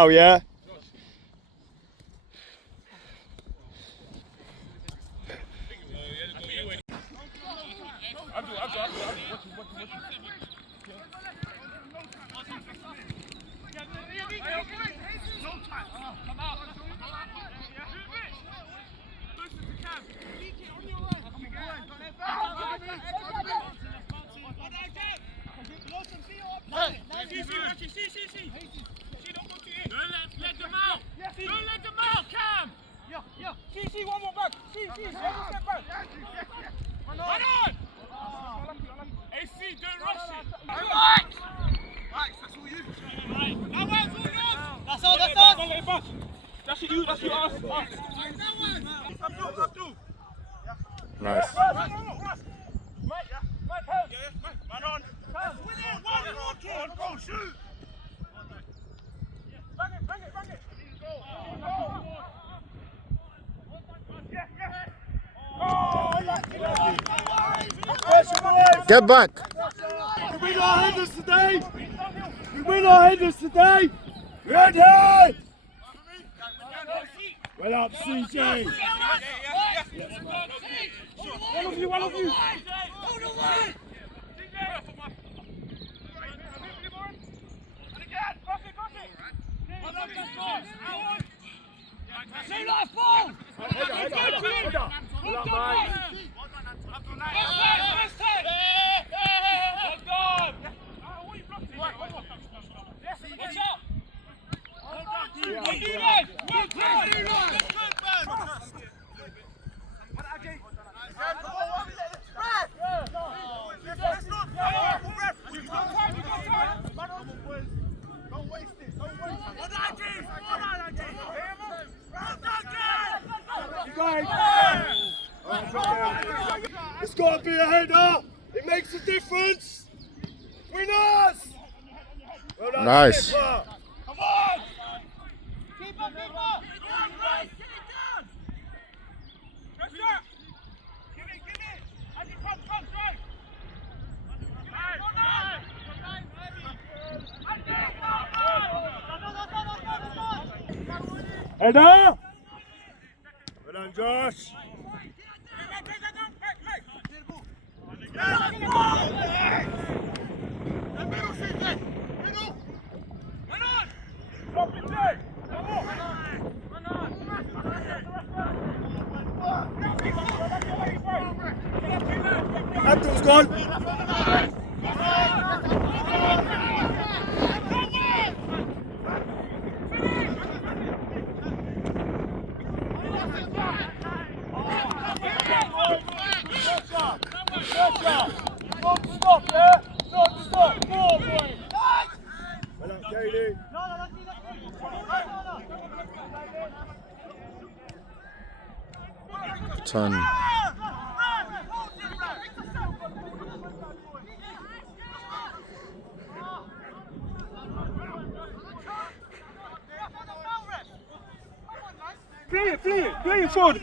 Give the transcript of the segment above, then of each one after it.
Oh yeah. Let them out! Don't let them out, Cam! Yeah. See, one more back. See, one more step back. Run on! AC, don't rush it. Max, that's all you. That one's all yours. That's all. Don't let it back. That's you, us. Abdul. Nice. Run on. One more, shoot. Bang it. Get back. We win our headers today. Red head. Well up, CJ. One of you. It's got to be a header. It makes a difference. Winners. Well done, Nice. Skipper. Come on! Keep up! Get it down! Press up! Give it! As you come, drive! Header. Well done, Josh. Abdul's gone. Non-stop, yeah? Non-stop. More, boy. Well done, Khalid. Turn. Play it forward.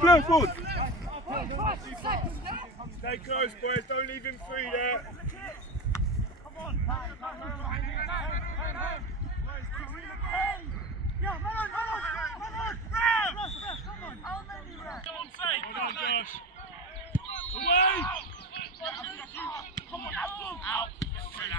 Stay close, boys. Don't leave him free there. Come on! Well done, Josh. Away! Come on, out! Come. Play it!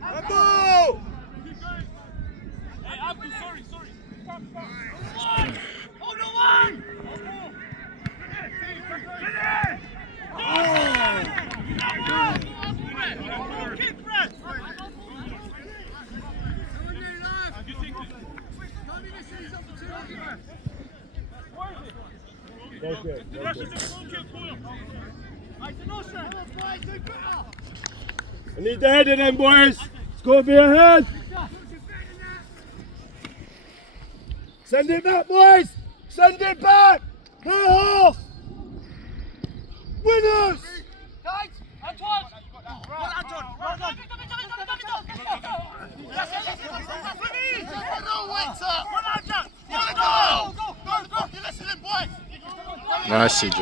Abdul! Hey, Abdul, sorry. Hold on! Keep press! I need the header then, boys. It's got to be ahead. Send it back, boys. Send it back. Clear half! Winners! Tight! Antoine! Well, Anton! Well done! Nice, CJ.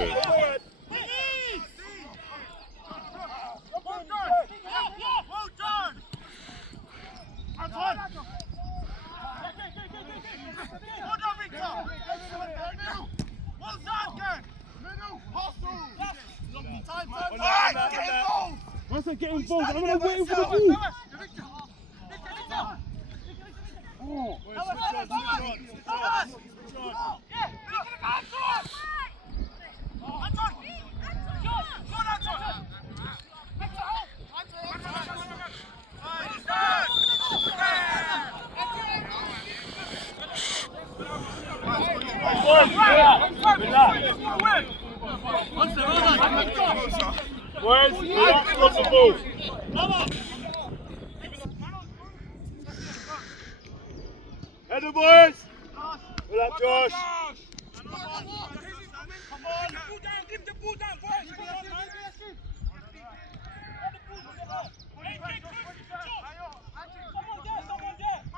Once I get involved, I'm not waiting for the ball. Oh, boys, relax on the ball. Header, boys. Well up, Josh. Come on, give the ball down, boys. Come on, man. Someone there.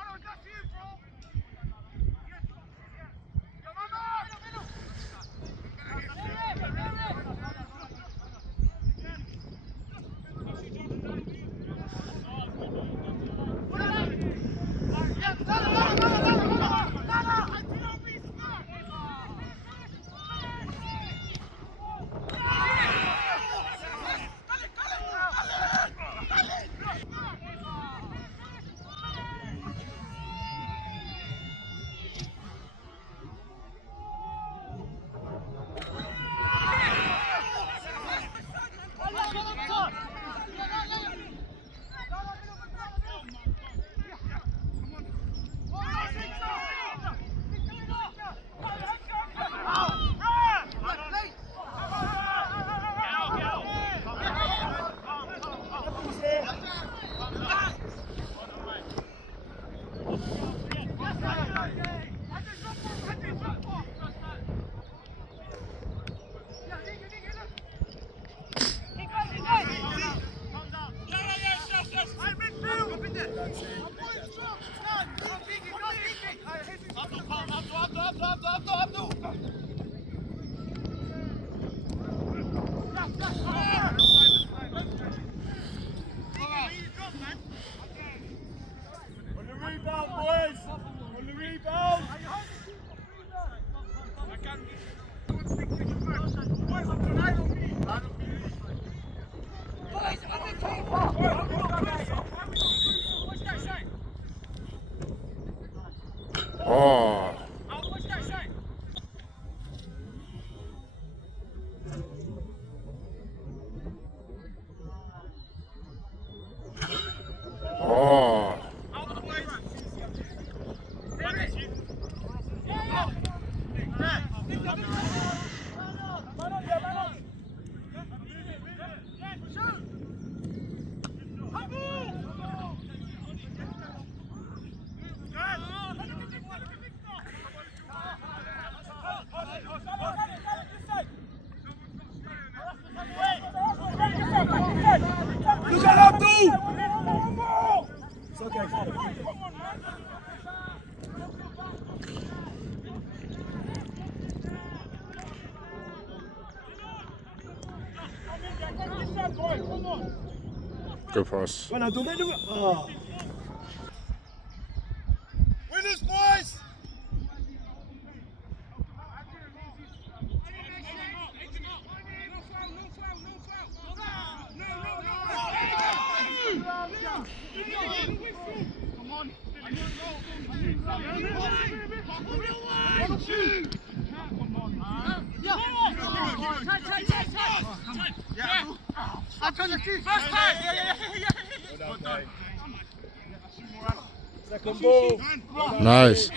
On the rebound, boys. On the rebound. Oh. Oh. Look at Abdul! It's okay. Good pass. Well, I don't know. Oh. Winners, boys! Second ball. Nice.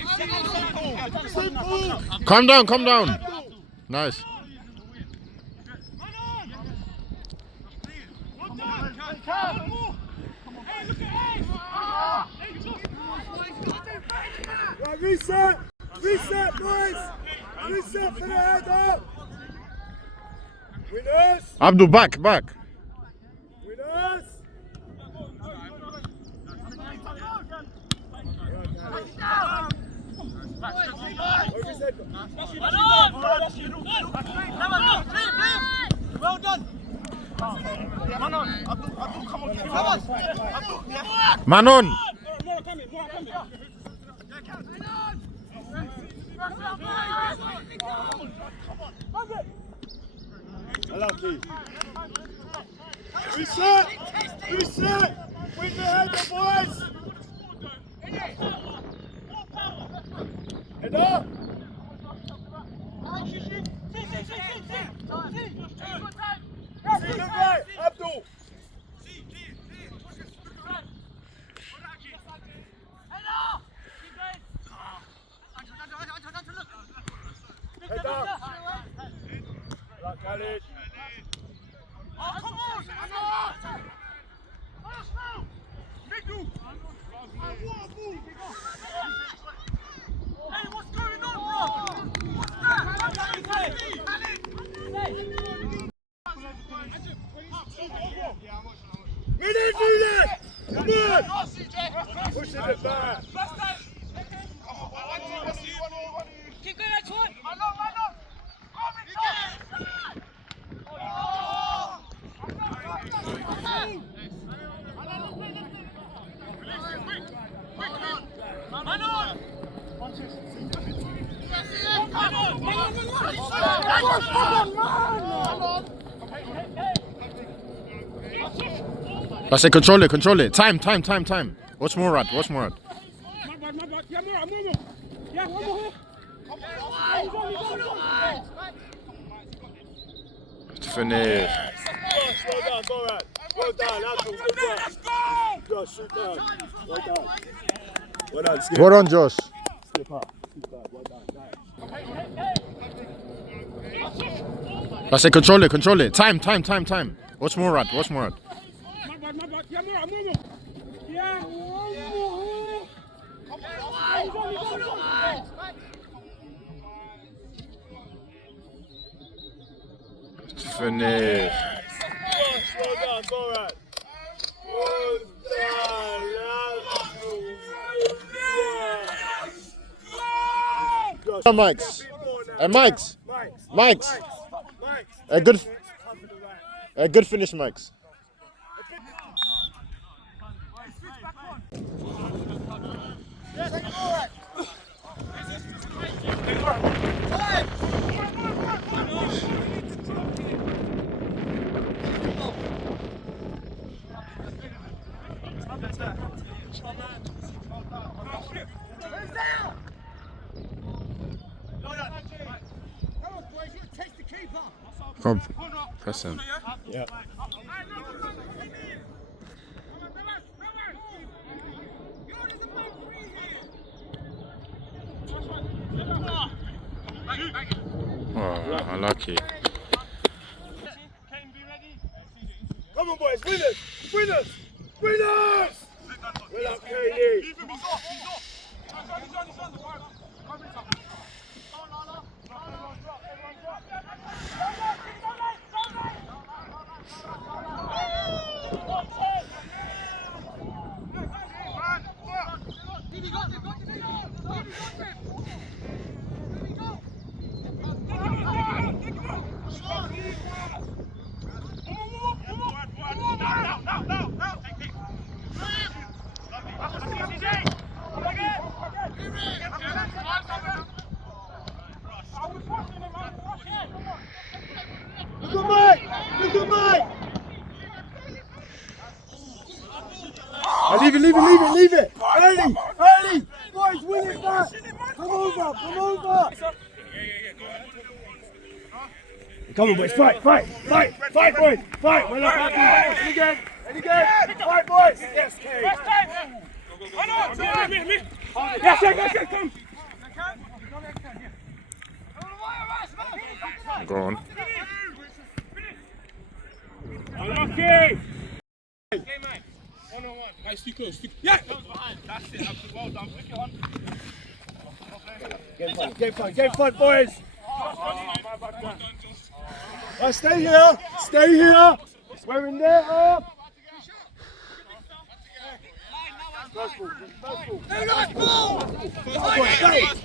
Calm down, calm down. Nice. Right, reset! Reset, boys! Reset for the header. Winners. Abdul, back. Winners. Over his head. Well done. Abdul, come on. Manon. Unlucky. Reset. Win the header, boys. Header. See the right, Abdul. Header. Like Khalid. Oh, come on! Hey, what's going on, bro? What's that? We didn't do that! Come on! Pushing it back. Keep going, that's one! That's it, control it. Time. Watch Morad. Yeah, Morad. Yeah, one more. Finish. Well done, Morad. Well done, Abdul. Good work. Let's go! Josh, shoot down. Well done. Well done, Skip. Well done, Josh. Skip up. Well done. Nice. That's it, control it. Time. Watch Morad. Yeah, Morad. Yeah, one more. Finish. Josh, well done, Morad. Well done, Abdul. Mike's. Mike's. A good finish, Mike's. Come on, press him. Yeah. Oh, unlucky. Come on, boys. Winners. Well done, Khalid. Look at Mike! Leave it! Early! Boys, win it back! Come over! Come on, boys, fight, boys! Fight! We're not happy! And again! Fight, boys! Yes, Kay! Yes, come! Go on. Unlucky! Okay, mate. 1-on-1. Hey, stick close. Yeah! That's it. Well done. Flick it on. Game fun, boys! Right, stay here. Stay here. We're in there. Up.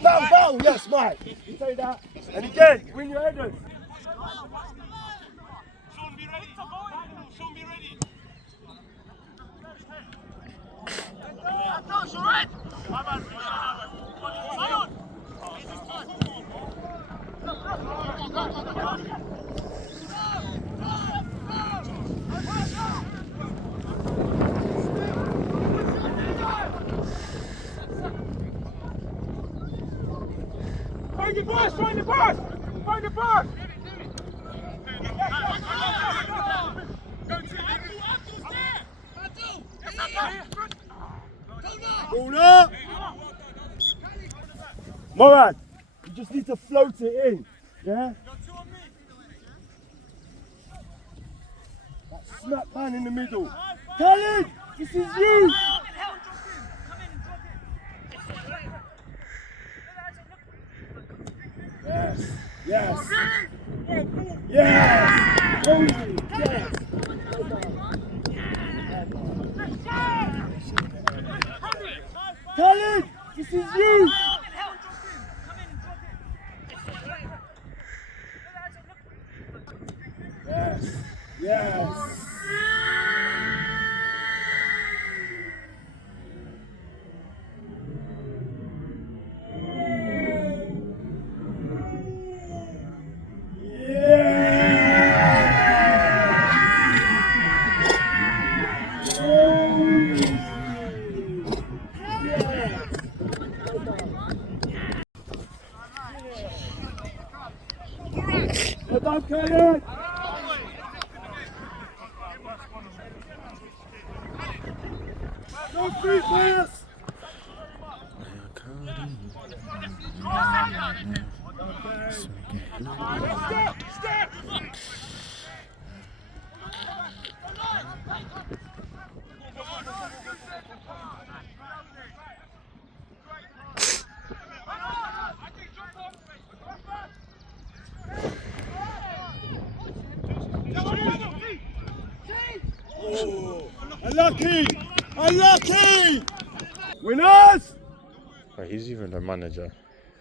Bow. Yes, Mike. You say that. And again, win your headers. Sean, be ready. Sean, be ready. That's all right. Find the bus! Find the bus! Find the bus! Corner! Morad, you just need to float it in, yeah? That snap man in the middle. Khalid, this is you! Yes, yes, yes, only, yes. Khalid, this is you! Yes, yes. Well done, Khalid! No free pass! Step! Oh, unlucky! Winners! Right, he's even the manager.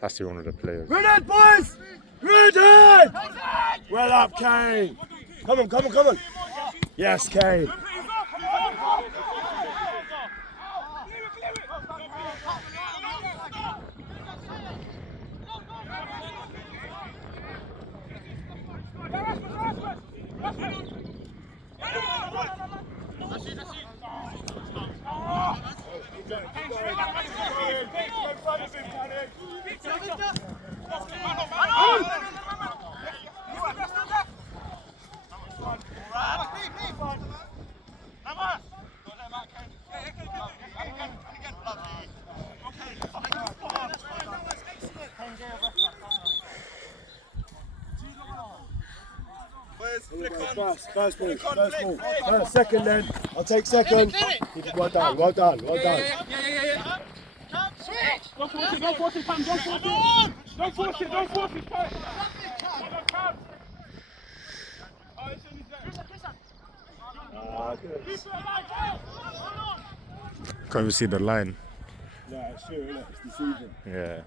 That's one of the players. Red boys! Red! Well up, Kane! Come on! Yes, Kane! First ball. Second then. I'll take second. Well done. Don't force it, Pam. Don't force it, Pam. Can't even see the line. No, it's true, isn't it? It's deceiving. Yeah.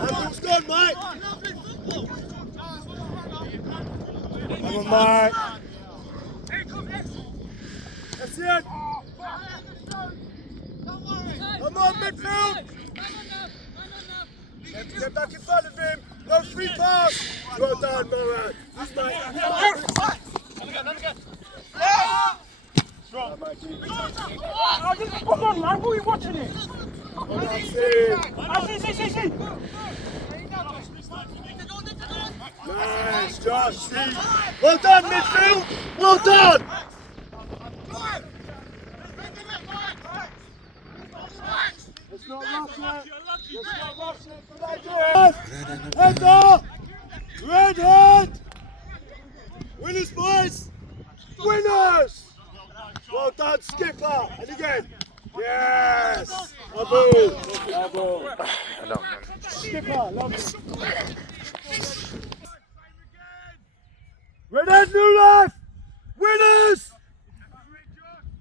Apple's gone, Mike. Come on, Mike. That's it. Come on, midfield. Get back in front of him. No free pass. Well done, Morad. This Mike. Come on, man. Who are you watching it? See. Nice, Josh. See. Well done, midfield. Well done. Let's not rush it. Head up. Red head. Winners, boys! Winners! Well done, skipper! And again. Yes! Bravo! Bravo! Skipper, lovely. Red Head New Life! Winners!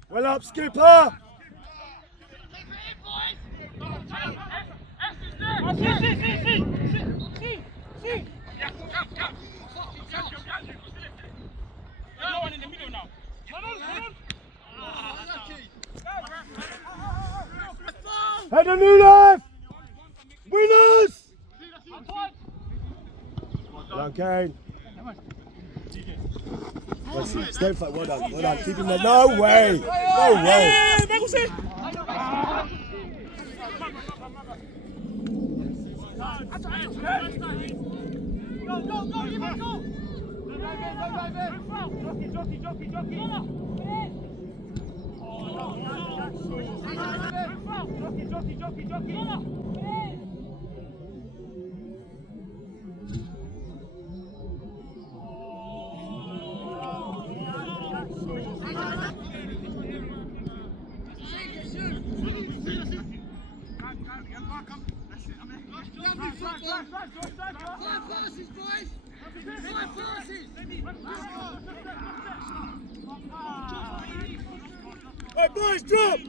Well up, skipper! No one in the middle now. Head of New Life! Winners! Well done, stay flat, well done, keep him there. No way! No way! Hey boys, drop!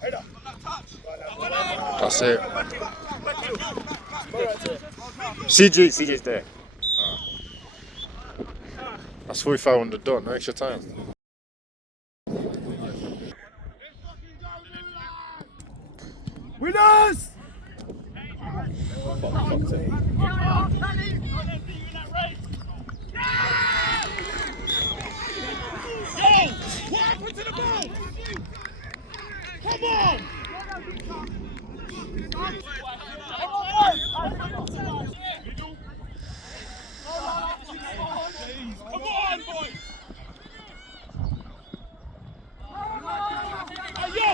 Head up. That's it. CJ's there. That's what we found on the dot, no extra time. Winners! What happened to the ball? Come on! Come on, boys! Hey, yo!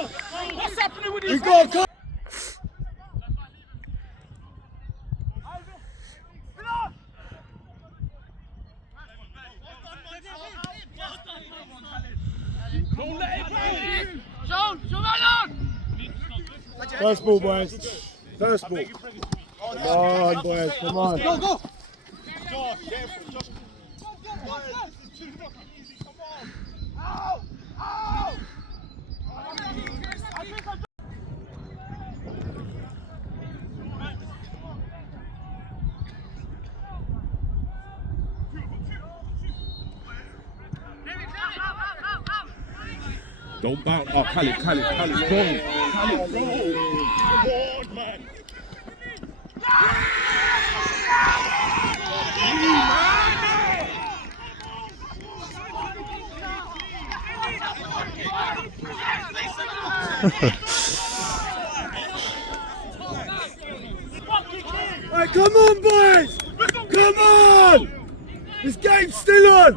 What's happening with this? Go! Don't let it go! First ball, boys. First ball. Come on, boys. Come on. Go! Don't bounce. Oh, Khalid, go. Khalid, go. Come on, man! Hey, come on, boys! Come on! This game's still on!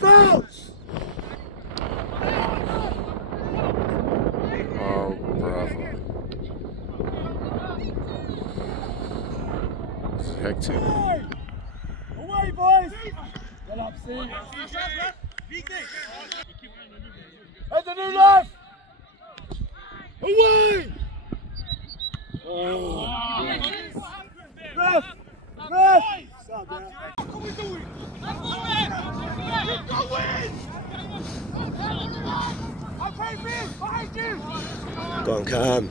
Bounce! Oh, bravo. It's hectic. Away, boys! Well up, see. Head to New Life! Away! Oh. Ref! Stop that. What are we doing? Keep going! I'm behind you! Go on, Cam.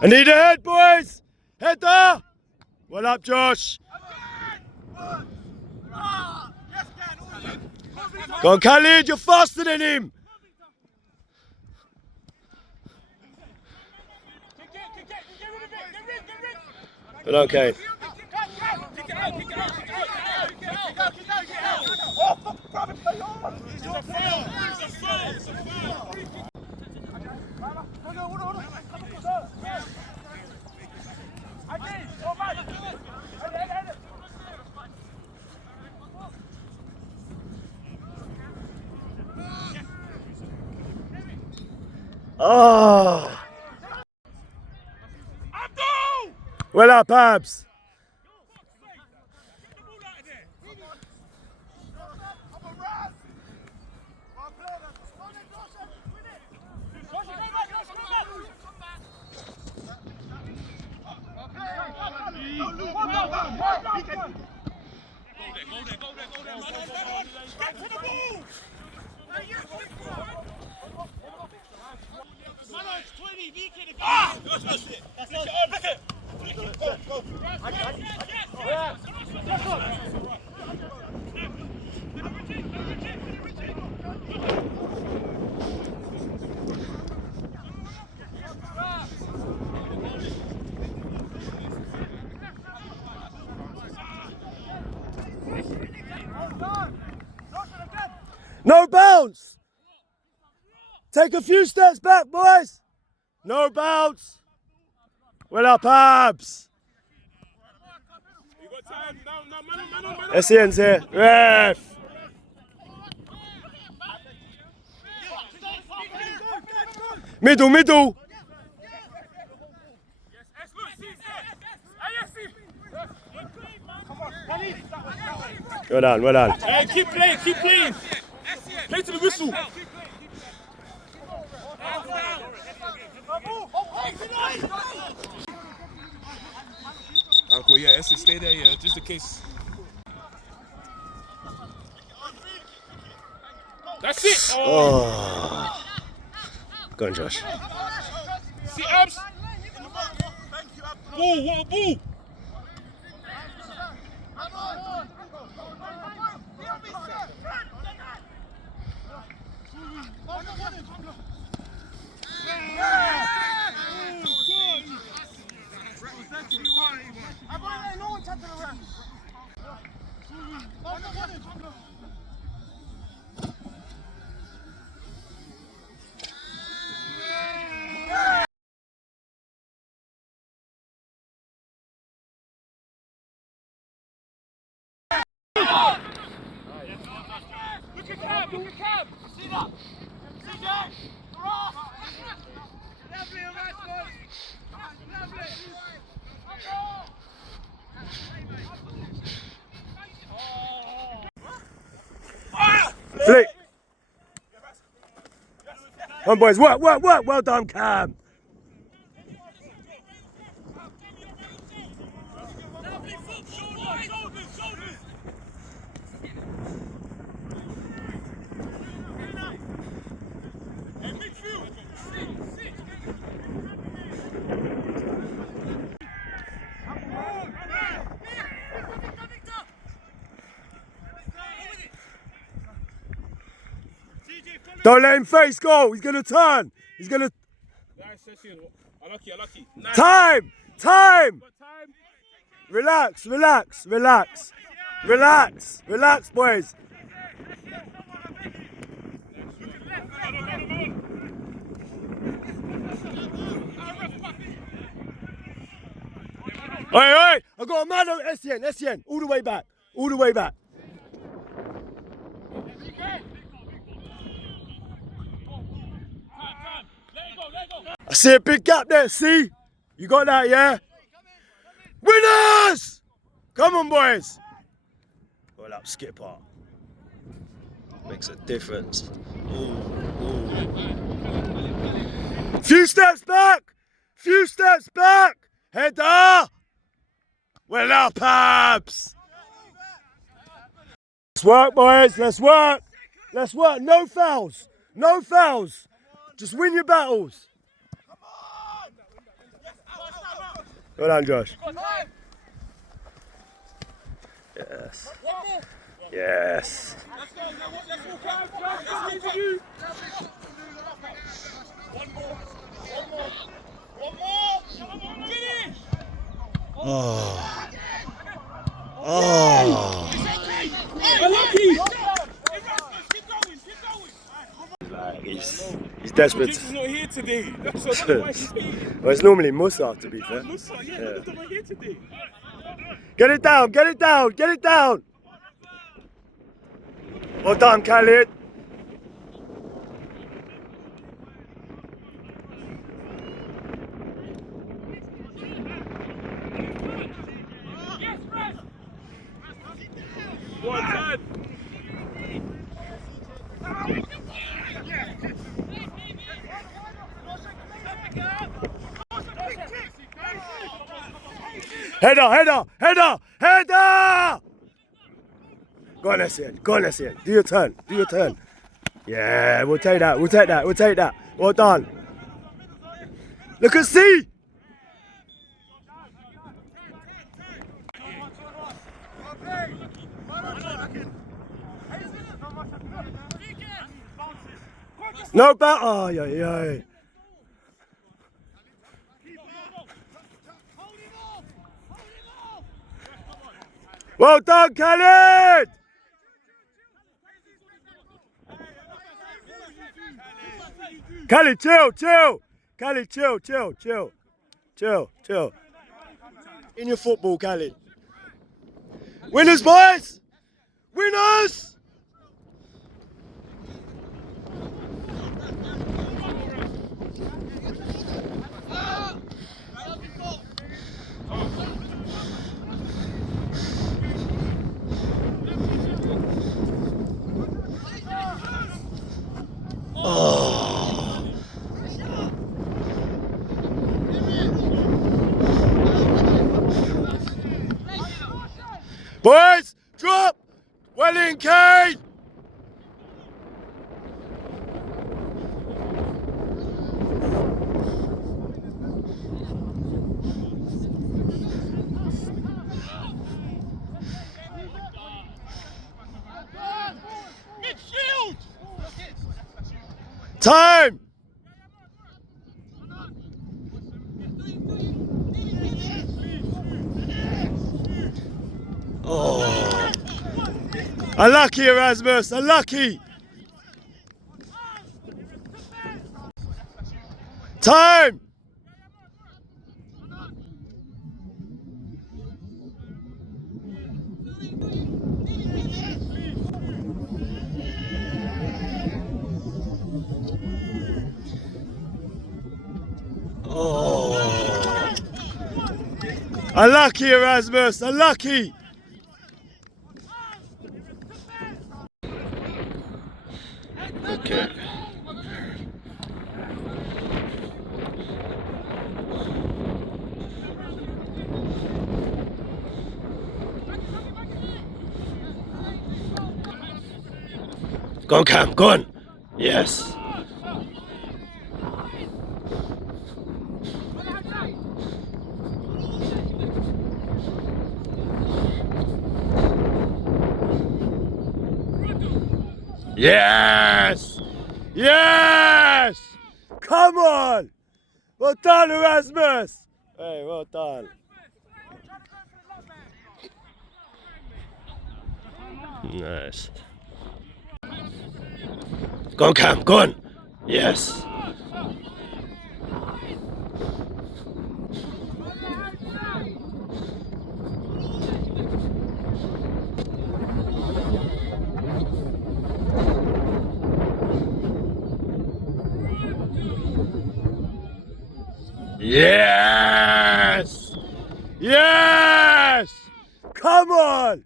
I need a head, boys! Head there! Well up, Josh! Go on, Khalid, you're faster than him! Well done, Kane. Oh! Well up, Abs. No bounce! Take a few steps back, boys! No bounce! Well up, Abs! SCN's here. Ref! Middle, middle! Well done, well done. Hey, keep playing, keep playing. Play to the whistle. Uncle, yeah, Essie, stay there, yeah, just in case. That's it. Oh. Go on, Josh. See, Abs. Ball, what a ball. Look at Cam, look at Cam. See that? See that? Lovely, Erasmus. Lovely. Flick! Come on, boys, work, work, work! Well done, Cam! Don't let him face goal. He's gonna turn. He's gonna. Unlucky. Time. Time. Relax. Relax. Relax. Relax. Relax, boys. Oi! I got a man on SCN. All the way back. All the way back. I see a big gap there, see? You got that, yeah? Winners! Come on, boys. Well up, skipper. Makes a difference. Ooh. Few steps back! Header! Well up, Abs! Let's work, boys, let's work! No fouls! Just win your battles! Well done, Josh. Yes. Oh. Like, he's desperate. He's not here today. That's why he's here. Well, it's normally Musa, to be fair. Musa, yeah, he's not here today. Get it down, get it down, get it down! Well done, Khalid. One time. Header, header, header, header! Go on, Essien, go on, Essien. Do your turn, do your turn. Yeah, we'll take that, we'll take that, we'll take that. Well done. Look at C! No bat. Oh, yeah, yeah. Well done, Khalid! Khalid, chill, chill. Khalid, chill, chill, chill. Chill, chill. In your football, Khalid. Winners, boys! Winners! Boys, drop! Well in, Kane! Midfield! Time! Oh. Unlucky, Erasmus, unlucky! Time! Oh. Unlucky, Erasmus, unlucky! Okay. Go on, Cam, go on. Yes. Yes! Yes! Come on! Well done, Erasmus! Hey, well done. Nice. Go on, Cam, go on. Yes. Yes! Yes! Come on!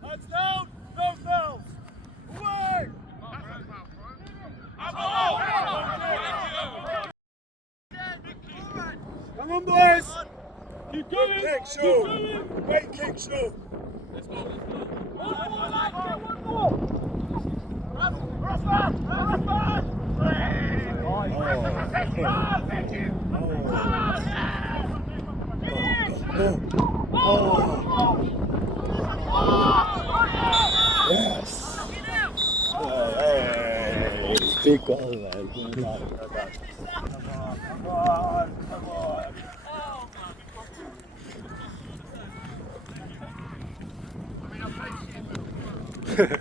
Hands down, no fouls! Away! Come on, boys! Keep going! Kick, shoot! Wait, kick, shoot! Let's go, let's go. Oh, yes! Hey, big goal, man. Come on, come on. Good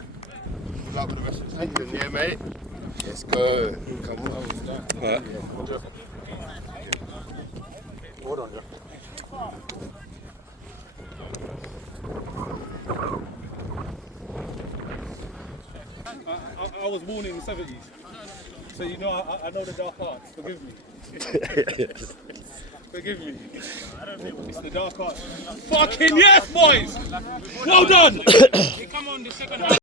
luck with the rest of the season, yeah, mate. Let's go. Come on. Hold on, yeah. I was born in the 70s, so you know I know the dark arts. Forgive me. Forgive me. It's the dark arts. Fucking yes, boys! Well done! He come on the second half.